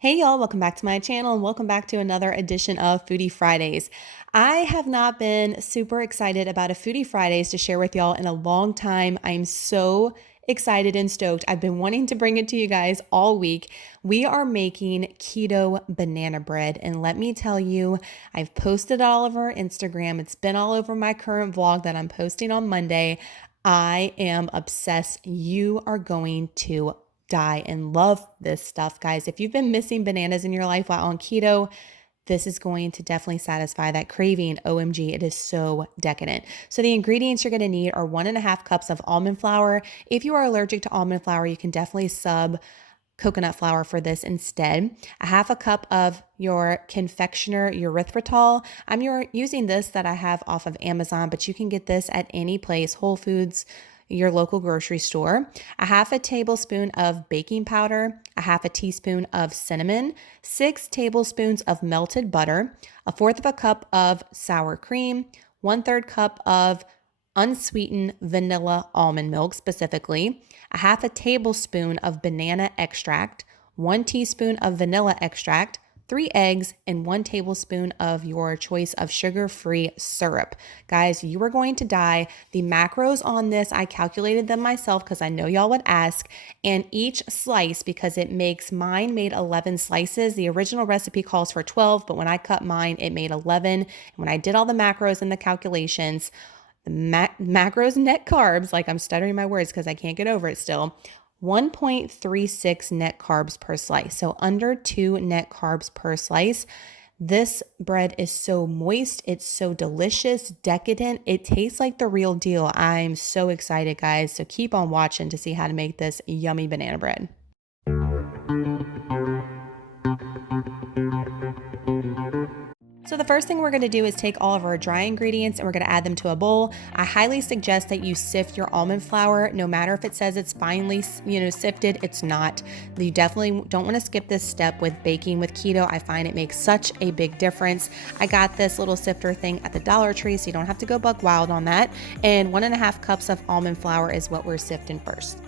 Hey y'all, welcome back to my channel and welcome back to another edition of Foodie Fridays. I have not been super excited about a Foodie Fridays to share with y'all in a long time. I'm so excited and stoked. I've been wanting to bring it to you guys all week. We are making keto banana bread, and let me tell you, I've posted all over Instagram. It's been all over my current vlog that I'm posting on Monday. I am obsessed. You are going to die and love this stuff, guys. If you've been missing bananas in your life while on keto, this is going to definitely satisfy that craving. OMG, it is so decadent. So the ingredients you're going to need are 1.5 cups of almond flour. If you are allergic to almond flour, you can definitely sub coconut flour for this instead. 1/2 cup of your confectioner erythritol. I'm using this that I have off of Amazon, but you can get this at any place, Whole Foods, your local grocery store. 1/2 tablespoon of baking powder, 1/2 teaspoon of cinnamon, 6 tablespoons of melted butter, 1/4 cup of sour cream, 1/3 cup of unsweetened vanilla almond milk specifically, 1/2 tablespoon of banana extract, 1 teaspoon of vanilla extract, 3 eggs, and 1 tablespoon of your choice of sugar-free syrup. Guys, you are going to die. The macros on this, I calculated them myself because I know y'all would ask, and each slice, because mine made 11 slices. The original recipe calls for 12, but when I cut mine, it made 11. And when I did all the macros and the calculations, the macros net carbs, like I'm stuttering my words because I can't get over it still, 1.36 net carbs per slice. So under 2 net carbs per slice. This bread is so moist. It's so delicious, decadent. It tastes like the real deal. I'm so excited, guys. So keep on watching to see how to make this yummy banana bread. So the first thing we're going to do is take all of our dry ingredients and we're going to add them to a bowl. I highly suggest that you sift your almond flour. No matter if it says it's finely, sifted, it's not. You definitely don't want to skip this step with baking with keto. I find it makes such a big difference. I got this little sifter thing at the Dollar Tree, so you don't have to go buck wild on that. And 1.5 cups of almond flour is what we're sifting first.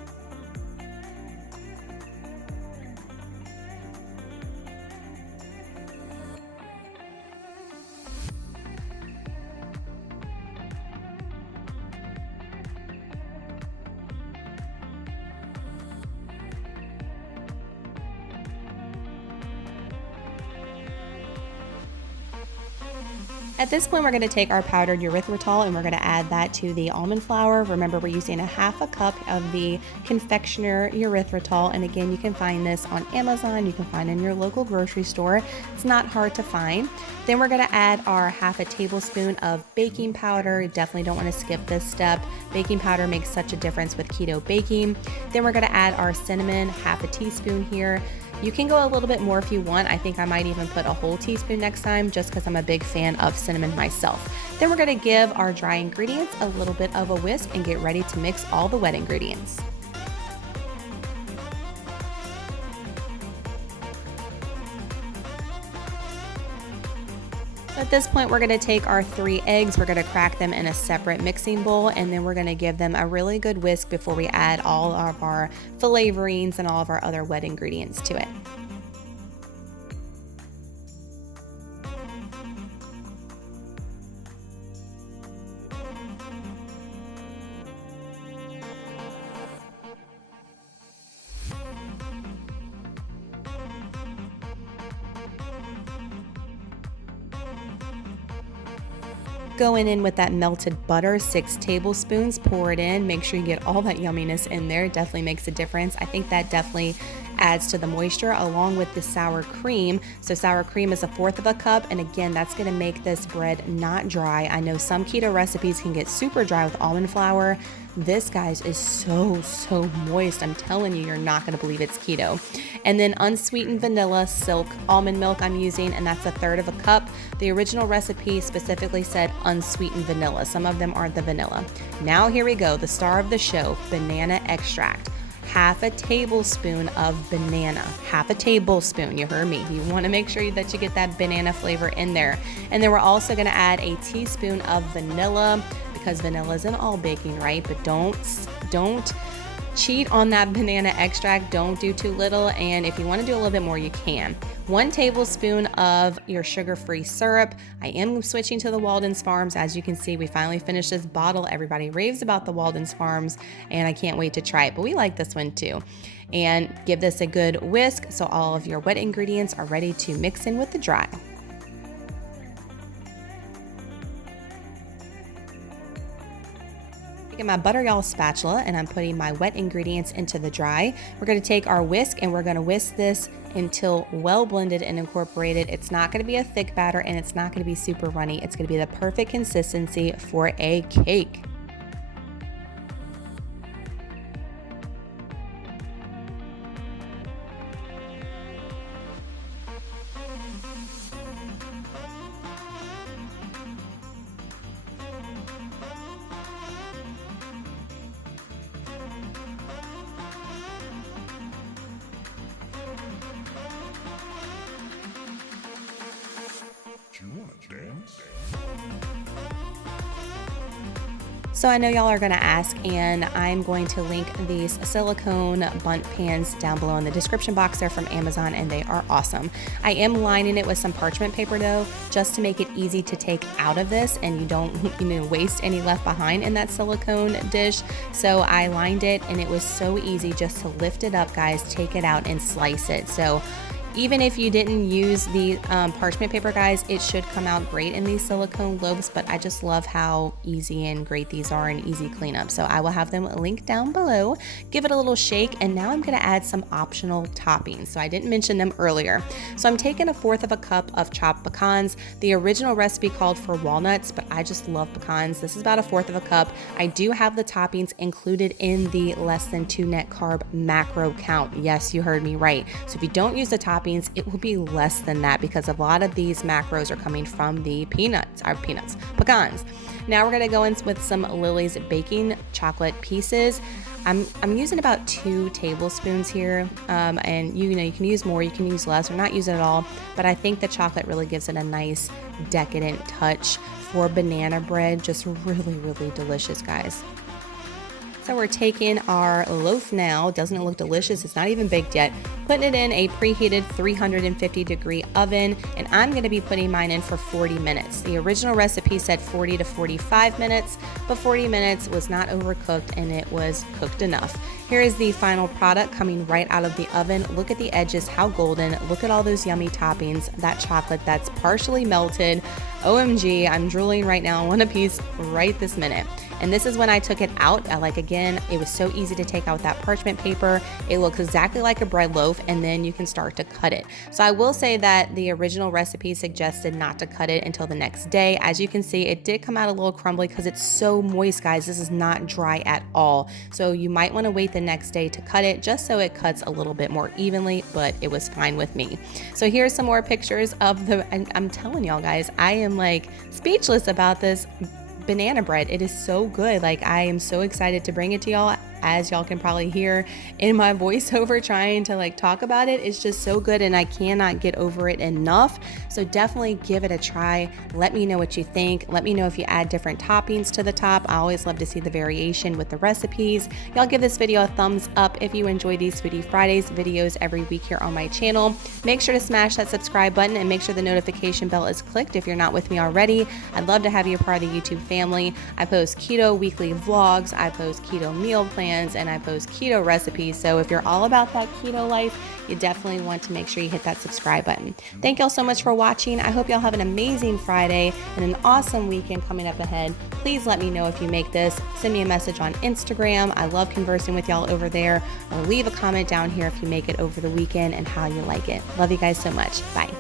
At this point, we're going to take our powdered erythritol and we're going to add that to the almond flour. Remember, we're using 1/2 cup of the confectioner erythritol. And again, you can find this on Amazon. You can find it in your local grocery store. It's not hard to find. Then we're going to add our 1/2 tablespoon of baking powder. You definitely don't want to skip this step. Baking powder makes such a difference with keto baking. Then we're going to add our cinnamon, 1/2 teaspoon here. You can go a little bit more if you want. I think I might even put a whole teaspoon next time just because I'm a big fan of cinnamon myself. Then we're going to give our dry ingredients a little bit of a whisk and get ready to mix all the wet ingredients. At this point, we're going to take our 3 eggs, we're going to crack them in a separate mixing bowl, and then we're going to give them a really good whisk before we add all of our flavorings and all of our other wet ingredients to it. Going in with that melted butter, 6 tablespoons, pour it in, make sure you get all that yumminess in there. It definitely makes a difference. I think that definitely adds to the moisture along with the sour cream. So sour cream is 1/4 cup, and again, that's gonna make this bread not dry. I know some keto recipes can get super dry with almond flour. This, guys, is so moist. I'm telling you, you're not gonna believe it's keto. And then unsweetened vanilla silk almond milk I'm using, and that's 1/3 cup. The original recipe specifically said unsweetened vanilla. Some of them aren't the vanilla. Now here we go, the star of the show, banana extract. 1/2 tablespoon of banana, 1/2 tablespoon, you heard me. You wanna make sure that you get that banana flavor in there. And then we're also gonna add a teaspoon of vanilla, because vanilla is in all baking, right? But don't cheat on that banana extract. Don't do too little, and if you want to do a little bit more, you can. 1 tablespoon of your sugar-free syrup. I am switching to the Walden's Farms. As you can see, we finally finished this bottle. Everybody raves about the Walden's Farms, and I can't wait to try it, but we like this one too. And give this a good whisk so all of your wet ingredients are ready to mix in with the dry. My butter y'all spatula, and I'm putting my wet ingredients into the dry. We're going to take our whisk and we're going to whisk this until well blended and incorporated. It's not going to be a thick batter and it's not going to be super runny. It's going to be the perfect consistency for a cake. So I know y'all are going to ask, and I'm going to link these silicone bundt pans down below in the description box. They're from Amazon and they are awesome. I am lining it with some parchment paper though, just to make it easy to take out of this and you don't waste any left behind in that silicone dish. So I lined it and it was so easy just to lift it up, guys, take it out and slice it. So even if you didn't use the parchment paper, guys, it should come out great in these silicone loaves, but I just love how easy and great these are and easy cleanup. So I will have them linked down below. Give it a little shake, and now I'm gonna add some optional toppings. So I didn't mention them earlier. So I'm taking 1/4 cup of chopped pecans. The original recipe called for walnuts, but I just love pecans. This is about 1/4 cup. I do have the toppings included in the less than 2 net carb macro count. Yes, you heard me right. So if you don't use the toppings, it will be less than that because a lot of these macros are coming from the pecans. Now we're gonna go in with some Lily's baking chocolate pieces. I'm using about 2 tablespoons here, and you can use more, you can use less, or not use it at all, but I think the chocolate really gives it a nice decadent touch for banana bread. Just really, really delicious, guys. So we're taking our loaf now. Doesn't it look delicious? It's not even baked yet. Putting it in a preheated 350-degree oven, and I'm going to be putting mine in for 40 minutes. The original recipe said 40 to 45 minutes, but 40 minutes was not overcooked and it was cooked enough. Here is the final product coming right out of the oven. Look at the edges, how golden. Look at all those yummy toppings. That chocolate that's partially melted. OMG, I'm drooling right now. I want a piece right this minute. And this is when I took it out. Again, it was so easy to take out that parchment paper. It looks exactly like a bread loaf, and then you can start to cut it. So I will say that the original recipe suggested not to cut it until the next day. As you can see, it did come out a little crumbly because it's so moist, guys. This is not dry at all. So you might want to wait the next day to cut it just so it cuts a little bit more evenly, but it was fine with me. So here's some more pictures of and I'm telling y'all, guys, I am speechless about this banana bread. It is so good. I am so excited to bring it to y'all. As y'all can probably hear in my voiceover trying to talk about it, it's just so good and I cannot get over it enough. So definitely give it a try. Let me know what you think. Let me know if you add different toppings to the top. I always love to see the variation with the recipes. Y'all give this video a thumbs up if you enjoy these Foodie Fridays videos every week here on my channel. Make sure to smash that subscribe button and make sure the notification bell is clicked if you're not with me already. I'd love to have you a part of the YouTube family. I post keto weekly vlogs. I post keto meal plans, and I post keto recipes. So if you're all about that keto life, you definitely want to make sure you hit that subscribe button. Thank y'all so much for watching. I hope y'all have an amazing Friday and an awesome weekend coming up ahead. Please let me know if you make this. Send me a message on Instagram. I love conversing with y'all over there. Or leave a comment down here if you make it over the weekend and how you like it. Love you guys so much. Bye.